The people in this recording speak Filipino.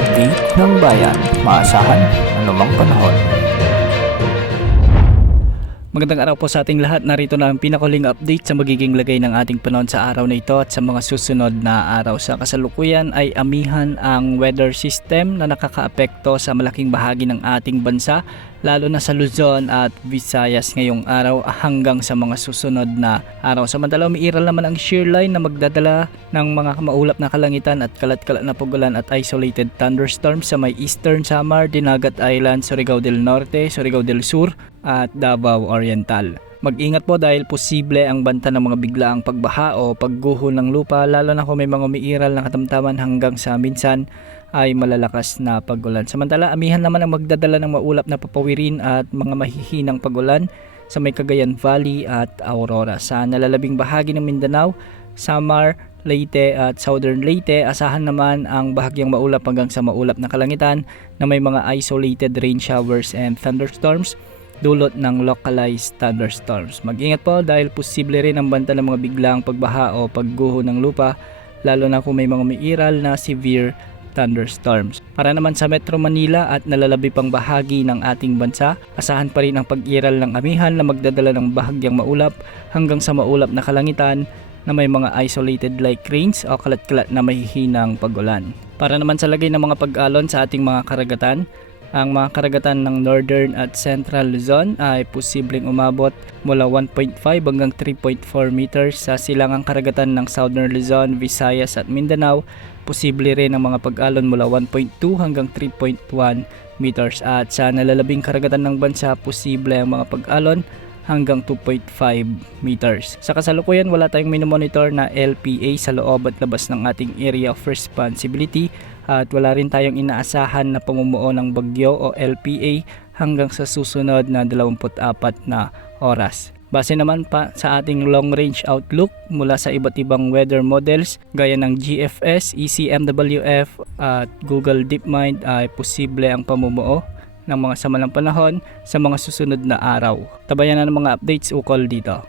update ng bayan, maasahan anumang panahon. Magandang araw po sa ating lahat. Narito na ang pinakuling update sa magiging lagay ng ating panahon sa araw na ito at sa mga susunod na araw. Sa kasalukuyan ay amihan ang weather system na nakakaapekto sa malaking bahagi ng ating bansa, lalo na sa Luzon at Visayas ngayong araw hanggang sa mga susunod na araw. Samantala, umiiral naman ang shear line na magdadala ng mga maulap na kalangitan at kalat-kalat na pagulan at isolated thunderstorms sa may Eastern Samar, Dinagat Island, Surigao del Norte, Surigao del Sur at Davao Oriental. Mag-ingat po dahil posible ang banta ng mga biglaang pagbaha o pagguho ng lupa, lalo na kung may mga umiiral na katamtaman hanggang sa minsan ay malalakas na pagulan. Samantala, amihan naman ang magdadala ng maulap na papawirin at mga mahihinang pagulan sa may Cagayan Valley at Aurora. Sa nalalabing bahagi ng Mindanao, Samar, Leyte at Southern Leyte, asahan naman ang bahagyang maulap hanggang sa maulap na kalangitan na may mga isolated rain showers and thunderstorms dulot ng localized thunderstorms. Mag-ingat po dahil posible rin ang banta ng mga biglaang pagbaha o pagguho ng lupa, lalo na kung may mga umiiral na severe thunderstorms. Para naman sa Metro Manila at nalalabi pang bahagi ng ating bansa, asahan pa rin ang pag-iral ng amihan na magdadala ng bahagyang maulap hanggang sa maulap na kalangitan na may mga isolated light rains o kalat-kalat na mahihinang pagulan. Para naman sa lagay ng mga pag-alon sa ating mga karagatan, ang mga karagatan ng Northern at Central Luzon ay posibleng umabot mula 1.5 hanggang 3.4 meters. Sa silangang karagatan ng Southern Luzon, Visayas at Mindanao, posible rin ang mga pag-alon mula 1.2 hanggang 3.1 meters. At sa nalalabing karagatan ng bansa, posible ang mga pag-alon hanggang 2.5 meters. Sa kasalukuyan, wala tayong minomonitor na LPA sa loob at labas ng ating area of responsibility at wala rin tayong inaasahan na pamumuo ng bagyo o LPA hanggang sa susunod na 24 na oras. Base naman pa sa ating long range outlook mula sa iba't ibang weather models gaya ng GFS, ECMWF at Google DeepMind ay posible ang pamumuo ng mga samalang panahon sa mga susunod na araw. Tabayan na ng mga updates ukol dito.